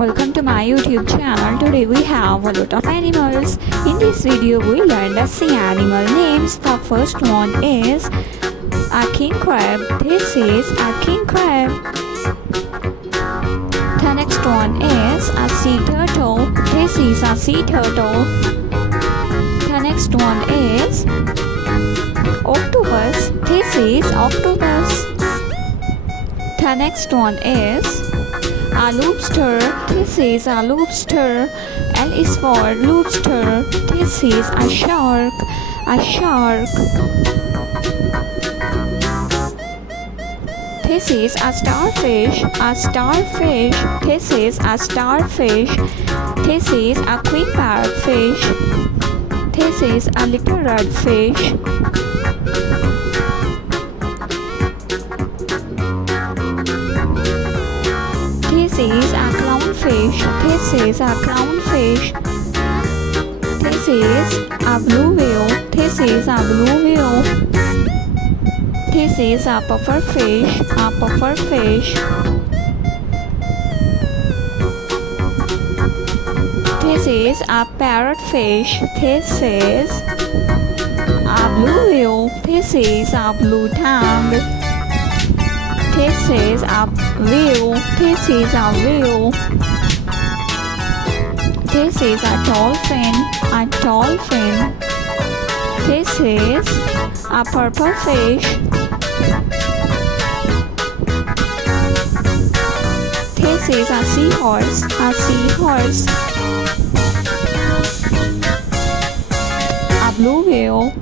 Welcome to my YouTube channel. Today we have a lot of animals. In this video we learn the sea animal names. The first one is a king crab. This is a king crab. The next one is a sea turtle. This is a sea turtle. The next one is octopus. This is octopus. The next one is a lobster. This is a lobster. L is for lobster. This is a shark. A shark. This is a starfish. A starfish. This is a starfish. This is a queen parrotfish. This is a little red fish. This is a clownfish. This is a clownfish. This is a blue whale. This is a blue whale. This is a pufferfish. A pufferfish. This is a parrotfish. This is a blue whale. This is a blue tongue. This is a whale. This is a whale. This is a dolphin. A dolphin. This is a purple fish. This is a seahorse. A seahorse. A blue whale.